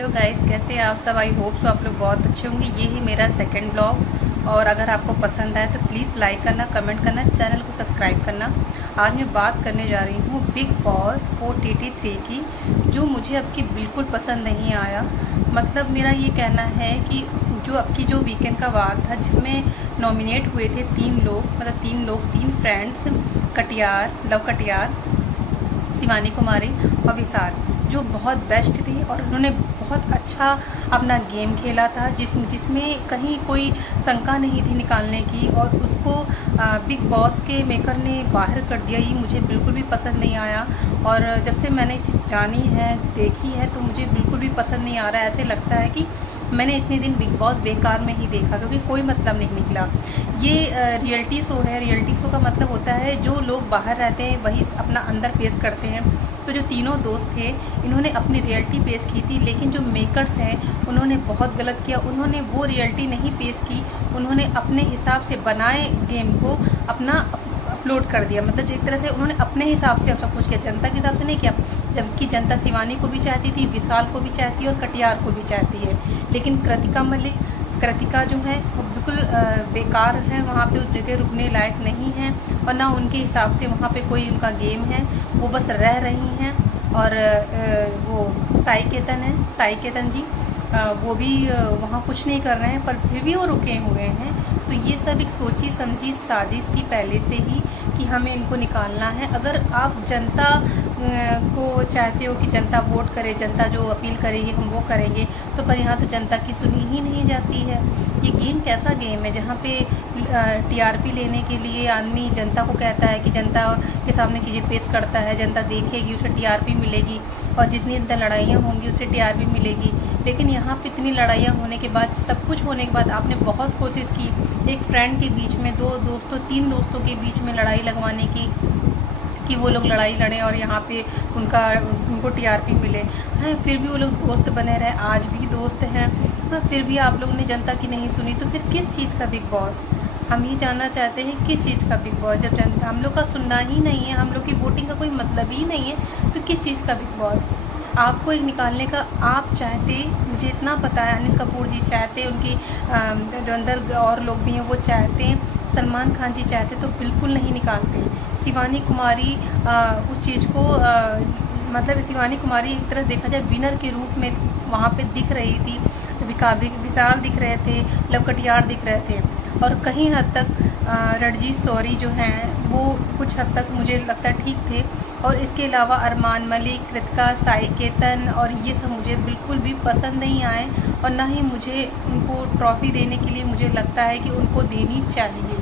Hello guys, कैसे हैं आप सब। आई होप सो आप लोग बहुत अच्छे होंगे। ये ही मेरा सेकंड ब्लॉग और अगर आपको पसंद आए तो प्लीज़ लाइक करना, कमेंट करना, चैनल को सब्सक्राइब करना। आज मैं बात करने जा रही हूँ बिग बॉस OTT 3 की, जो मुझे अब की बिल्कुल पसंद नहीं आया। मतलब मेरा ये कहना है कि जो अब की जो वीकेंड का वार था जिसमें नॉमिनेट हुए थे 3 फ्रेंड्स, कटियार, लव कटियार, शिवानी कुमारी और विशाल, जो बहुत बेस्ट थी और उन्होंने बहुत अच्छा अपना गेम खेला था जिसमें कहीं कोई शंका नहीं थी निकालने की, और उसको बिग बॉस के मेकर ने बाहर कर दिया। ये मुझे बिल्कुल भी पसंद नहीं आया और जब से मैंने चीज़ जानी है, देखी है, तो मुझे बिल्कुल भी पसंद नहीं आ रहा है। ऐसे लगता है कि मैंने इतने दिन बिग बॉस बेकार में ही देखा, क्योंकि कोई मतलब नहीं निकला। ये रियलिटी शो है। रियलिटी शो का मतलब होता है जो लोग बाहर रहते हैं वही अपना अंदर पेश करते हैं। तो जो तीनों दोस्त थे इन्होंने अपनी रियलिटी पेश की थी, लेकिन जो मेकर्स हैं उन्होंने बहुत गलत किया। उन्होंने वो रियलिटी नहीं पेश की, उन्होंने अपने हिसाब से बनाए गेम को अपना अपलोड कर दिया। मतलब एक तरह से उन्होंने अपने हिसाब से सब कुछ किया, जनता के हिसाब से नहीं किया। जबकि जनता शिवानी को भी चाहती थी, विशाल को भी चाहती है और कटियार को भी चाहती है। लेकिन कृतिका जो है वो बिल्कुल बेकार है, वहाँ पे उस जगह रुकने लायक नहीं है और ना उनके हिसाब से वहाँ पे कोई उनका गेम है। वो बस रह रही हैं। और वो साई केतन जी, वो भी वहाँ कुछ नहीं कर रहे हैं, पर फिर भी वो रुके हुए हैं। तो ये सब एक सोची समझी साजिश थी पहले से ही कि हमें इनको निकालना है। अगर आप जनता को चाहते हो कि जनता वोट करे, जनता जो अपील करेगी हम वो करेंगे, तो पर यहाँ तो जनता की सुनी ही नहीं जाती है। ये गेम कैसा गेम है जहाँ पे TRP लेने के लिए आदमी जनता को कहता है कि जनता के सामने चीज़ें पेश करता है, जनता देखेगी, उसे TRP मिलेगी और जितनी लड़ाइयाँ होंगी उससे TRP मिलेगी। लेकिन यहाँ पे इतनी लड़ाइयाँ होने के बाद, सब कुछ होने के बाद, आपने बहुत कोशिश की एक फ्रेंड के बीच में, 3 दोस्तों के बीच में लड़ाई लगवाने की कि वो लोग लड़ाई लड़ें और यहाँ पे उनको TRP मिले हैं। फिर भी वो लोग दोस्त बने रहे, आज भी दोस्त हैं। फिर भी आप लोगों ने जनता की नहीं सुनी, तो फिर किस चीज़ का बिग बॉस। हम ये जानना चाहते हैं किस चीज़ का बिग बॉस, जब जनता हम लोग का सुनना ही नहीं है, हम लोग की वोटिंग का कोई मतलब ही नहीं है, तो किस चीज़ का बिग बॉस। आपको एक निकालने का आप चाहते, मुझे इतना पता है अनिल कपूर जी चाहते, उनकी जो अंदर और लोग भी हैं वो चाहते हैं, सलमान खान जी चाहते, तो बिल्कुल नहीं निकालते। शिवानी कुमारी उस चीज़ को मतलब शिवानी कुमारी एक तरह देखा जाए विनर के रूप में वहाँ पे दिख रही थी। विशाल दिख रहे थे, लव कटियार दिख रहे थे, और कहीं हद तक रणजीत शौरी जो हैं वो कुछ हद तक मुझे लगता है ठीक थे। और इसके अलावा अरमान मलिक, कृतिका, साई केतन और ये सब मुझे बिल्कुल भी पसंद नहीं आए, और ना ही मुझे उनको ट्रॉफ़ी देने के लिए मुझे लगता है कि उनको देनी चाहिए।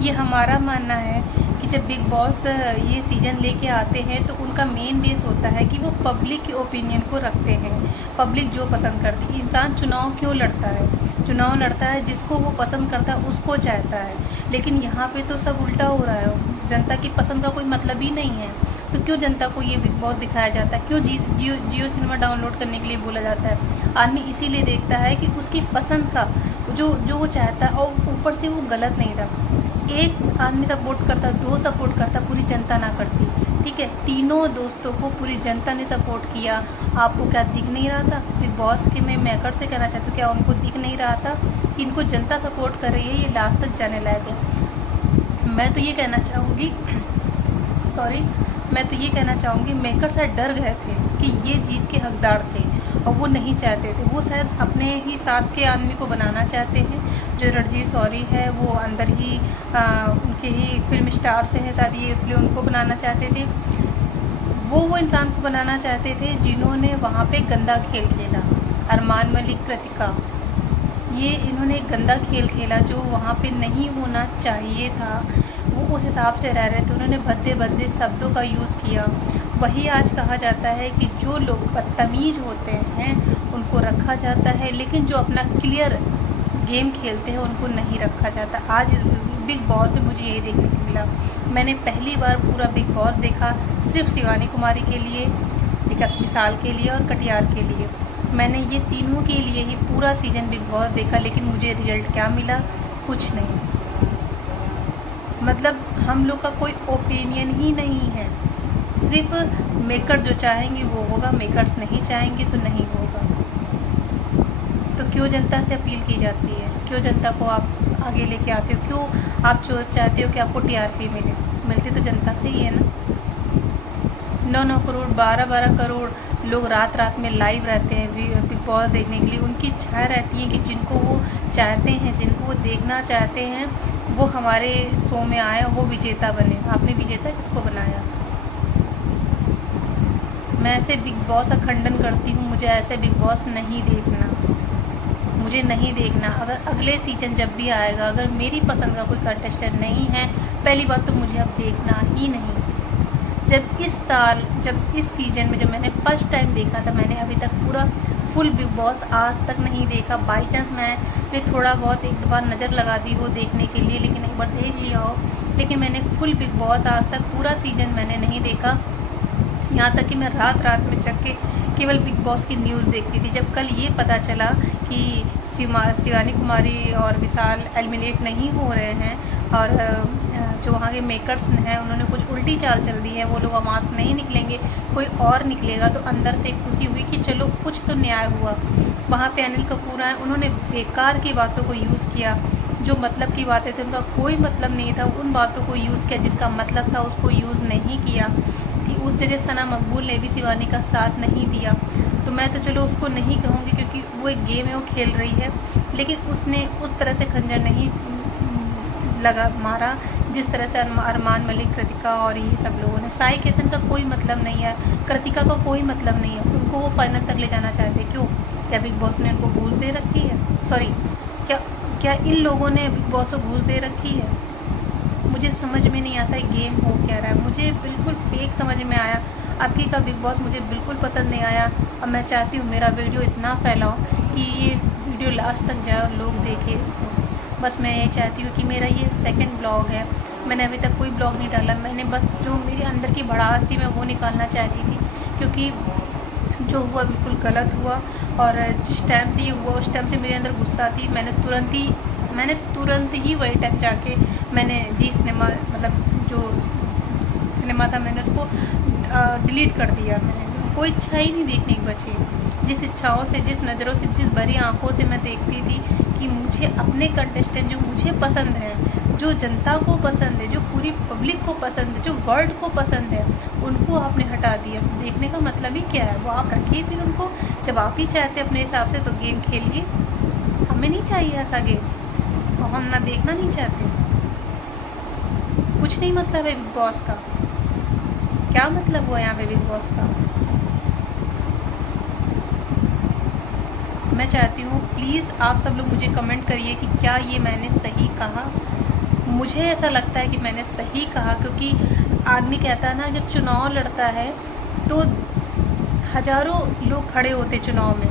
ये हमारा मानना है कि जब बिग बॉस ये सीज़न लेके आते हैं तो उनका मेन बेस होता है कि वो पब्लिक के ओपिनियन को रखते हैं। पब्लिक जो पसंद करती है, इंसान चुनाव क्यों लड़ता है, चुनाव लड़ता है जिसको वो पसंद करता है उसको चाहता है। लेकिन यहाँ पे तो सब उल्टा हो रहा है, जनता की पसंद का कोई मतलब ही नहीं है। तो क्यों जनता को ये बिग बॉस दिखाया जाता है, क्यों जियो सिनेमा डाउनलोड करने के लिए बोला जाता है। आदमी इसीलिए देखता है कि उसकी पसंद का जो वो चाहता है, और ऊपर से वो गलत नहीं था। एक आदमी सपोर्ट करता, 2 सपोर्ट करता, पूरी जनता ना करती। ठीक है, तीनों दोस्तों को पूरी जनता ने सपोर्ट किया। आपको क्या दिख नहीं रहा था बिग बॉस के? मैं मेकर से कहना चाहती हूँ, क्या उनको दिख नहीं रहा था कि इनको जनता सपोर्ट कर रही है, ये लास्ट तक जाने लायक है। मैं तो ये कहना चाहूँगी मेकर शायद डर गए थे कि ये जीत के हकदार थे और वो नहीं चाहते थे। वो शायद अपने ही साथ के आदमी को बनाना चाहते हैं। जो रणजीत शौरी है वो अंदर ही उनके ही फिल्म स्टार से हैं शायद, ये इसलिए उनको बनाना चाहते थे। वो इंसान को बनाना चाहते थे जिन्होंने वहाँ पे गंदा खेल खेला। अरमान मलिक, कृतिका, ये इन्होंने एक गंदा खेल खेला जो वहाँ पे नहीं होना चाहिए था। वो उस हिसाब से रह रहे थे, उन्होंने भद्दे भद्दे शब्दों का यूज़ किया। वही आज कहा जाता है कि जो लोग बदतमीज़ होते हैं उनको रखा जाता है, लेकिन जो अपना क्लियर गेम खेलते हैं उनको नहीं रखा जाता। आज इस बिग बॉस में मुझे यही देखने को मिला। मैंने पहली बार पूरा बिग बॉस देखा सिर्फ शिवानी कुमारी के लिए, विशाल के लिए और कटियार के लिए। मैंने ये तीनों के लिए ही पूरा सीज़न बिग बॉस देखा, लेकिन मुझे रिजल्ट क्या मिला? कुछ नहीं। मतलब हम लोग का कोई ओपिनियन ही नहीं है, सिर्फ मेकर जो चाहेंगे वो होगा, मेकर्स नहीं चाहेंगे तो नहीं होगा। क्यों जनता से अपील की जाती है, क्यों जनता को आप आगे लेके आते हो, क्यों आप जो चाहते हो कि आपको टीआरपी मिले? मिलती तो जनता से ही है ना। 9-9 करोड़ 12-12 करोड़ लोग रात रात में लाइव रहते हैं बिग बॉस देखने के लिए। उनकी इच्छा रहती है कि जिनको वो चाहते हैं, जिनको वो देखना चाहते हैं, वो हमारे शो में आए, वो विजेता बने। आपने विजेता किसको बनाया? मैं ऐसे बिग बॉस का खंडन करती हूँ। मुझे ऐसे बिग बॉस नहीं देखना, मुझे नहीं देखना। अगर अगले सीजन जब भी आएगा, अगर मेरी पसंद का कोई कंटेस्टेंट नहीं है, पहली बात तो मुझे अब देखना ही नहीं। जब इस सीजन में जब मैंने फर्स्ट टाइम देखा था, मैंने अभी तक पूरा फुल बिग बॉस आज तक नहीं देखा। बाई चांस मैंने थोड़ा बहुत एक बार नज़र लगा दी हो देखने के लिए, लेकिन एक बार देख लिया हो, लेकिन मैंने फुल बिग बॉस आज तक पूरा सीजन मैंने नहीं देखा। यहाँ तक कि मैं रात रात में जग के केवल बिग बॉस की न्यूज़ देखती थी। जब कल ये पता चला कि शिवानी कुमारी और विशाल एलिमिनेट नहीं हो रहे हैं, और जो वहाँ के मेकर्स हैं उन्होंने कुछ उल्टी चाल चल दी है, वो लोग वहाँ से नहीं निकलेंगे, कोई और निकलेगा, तो अंदर से खुशी हुई कि चलो कुछ तो न्याय हुआ। वहाँ पे अनिल कपूर आए, उन्होंने बेकार की बातों को यूज़ किया, जो मतलब की बातें थी उनका कोई मतलब नहीं था, उन बातों को यूज़ किया जिसका मतलब था उसको यूज़ नहीं किया। कि उस जगह सना मकबूल ने भी शिवानी का साथ नहीं दिया, तो मैं तो चलो उसको नहीं कहूँगी क्योंकि वो एक गेम है, वो खेल रही है, लेकिन उसने उस तरह से खंजर नहीं मारा जिस तरह से अरमान मलिक, कृतिका और ये सब लोगों ने। साई केतन का कोई मतलब नहीं है, कृतिका का कोई मतलब नहीं है, उनको वो फाइनल तक ले जाना चाहते। क्यों? क्या बिग बॉस ने उनको घूस दे रखी है? सॉरी, क्या इन लोगों ने बिग बॉस को घूस दे रखी है? मुझे समझ में नहीं आता है गेम हो क्या रहा है। मुझे बिल्कुल फेक समझ में आया। आपकी का बिग बॉस मुझे बिल्कुल पसंद नहीं आया, और मैं चाहती हूँ मेरा वीडियो इतना फैलाओ कि ये वीडियो लास्ट तक जाए और लोग देखें इसको। बस मैं ये चाहती हूँ कि मेरा ये सेकंड ब्लॉग है, मैंने अभी तक कोई ब्लॉग नहीं डाला। मैंने बस जो मेरे अंदर की भड़ास थी मैं वो निकालना चाहती थी, क्योंकि जो हुआ बिल्कुल गलत हुआ, और जिस टाइम से ये हुआ उस टाइम से मेरे अंदर गुस्सा थी। मैंने तुरंत ही वही टाइम जाके मैंने जी सिनेमा, मतलब जो सिनेमा था, मैंने उसको डिलीट कर दिया। मैंने कोई इच्छा ही नहीं देखने की बची। जिस इच्छाओं से, जिस नज़रों से, जिस भरी आंखों से मैं देखती थी कि मुझे अपने कंटेस्टेंट जो मुझे पसंद है, जो जनता को पसंद है, जो पूरी पब्लिक को पसंद है, जो वर्ल्ड को पसंद है, उनको आपने हटा दिया। तो देखने का मतलब ही क्या है? वो आप रखिए फिर उनको, जब आप ही चाहते अपने हिसाब से तो गेम खेलिए। हमें नहीं चाहिए ऐसा गेम, और हम ना देखना नहीं चाहते। कुछ नहीं मतलब है बिग बॉस का। क्या मतलब हुआ यहाँ पे बिग बॉस का? मैं चाहती हूँ प्लीज़ आप सब लोग मुझे कमेंट करिए कि क्या ये मैंने सही कहा। मुझे ऐसा लगता है कि मैंने सही कहा, क्योंकि आदमी कहता है ना, जब चुनाव लड़ता है तो हज़ारों लोग खड़े होते चुनाव में,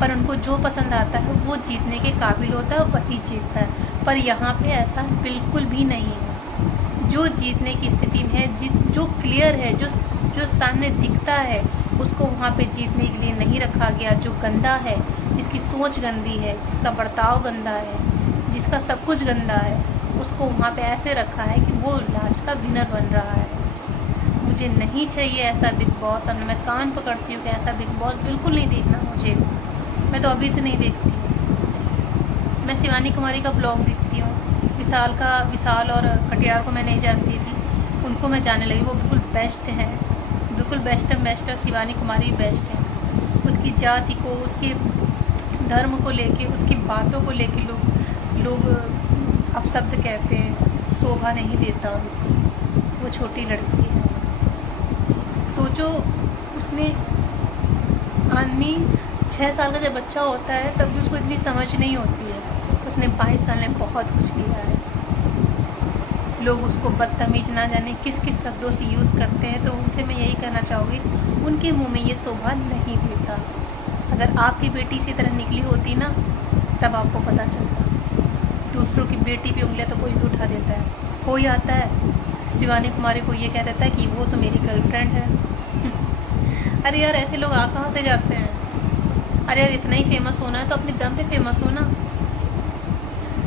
पर उनको जो पसंद आता है वो जीतने के काबिल होता है, वही जीतता है। पर यहाँ पे ऐसा बिल्कुल भी नहीं है। जो जीतने की स्थिति में है, जो क्लियर है, जो सामने दिखता है, उसको वहाँ पे जीतने के लिए नहीं रखा गया। जो गंदा है, जिसकी सोच गंदी है, जिसका बर्ताव गंदा है, जिसका सब कुछ गंदा है, उसको वहाँ पे ऐसे रखा है कि वो लास्ट का विनर बन रहा है। मुझे नहीं चाहिए ऐसा बिग बॉस, और मैं कान पकड़ती हूँ कि ऐसा बिग बॉस बिल्कुल नहीं देखना मुझे। मैं तो अभी से नहीं देखती। मैं शिवानी कुमारी का ब्लॉग देखती हूँ, विशाल और कटियार को मैं नहीं जानती थी, उनको मैं जानने लगी। वो बिल्कुल बेस्ट हैं, बिल्कुल बेस्ट है। शिवानी कुमारी बेस्ट है। उसकी जाति को, उसके धर्म को लेके, उसकी बातों को लेके लोग अपशब्द कहते हैं, शोभा नहीं देता उनको। वो छोटी लड़की है। सोचो, उसने आदमी 6 साल का जब बच्चा होता है तब भी उसको इतनी समझ नहीं होती है। उसने 22 साल में बहुत कुछ किया है। लोग उसको बदतमीज ना जाने किस किस शब्दों से यूज़ करते हैं, तो उनसे मैं यही कहना चाहूँगी, उनके मुंह में ये शोभा नहीं देता। अगर आपकी बेटी इसी तरह निकली होती ना, तब आपको पता चलता। दूसरों की बेटी पे उंगलियां तो कोई भी उठा देता है। कोई आता है शिवानी कुमारी को ये कह देता है कि वो तो मेरी गर्लफ्रेंड है। अरे यार, ऐसे लोग आ कहाँ से जाते हैं? अरे यार, इतना ही फेमस होना है तो अपने दम पे फेमस हो ना।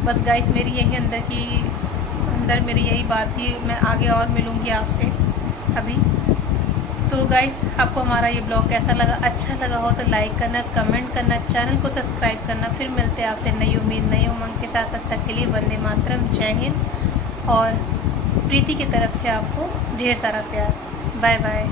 बस गाइस, मेरी यही अंदर मेरी यही बात थी। मैं आगे और मिलूँगी आपसे अभी। तो गाइस, आपको हमारा ये ब्लॉग कैसा लगा? अच्छा लगा हो तो लाइक करना, कमेंट करना, चैनल को सब्सक्राइब करना। फिर मिलते हैं आपसे नई उम्मीद, नई उमंग के साथ। तब तक के लिए वंदे मातरम, जय हिंद। और प्रीति की तरफ से आपको ढेर सारा प्यार। Bye bye.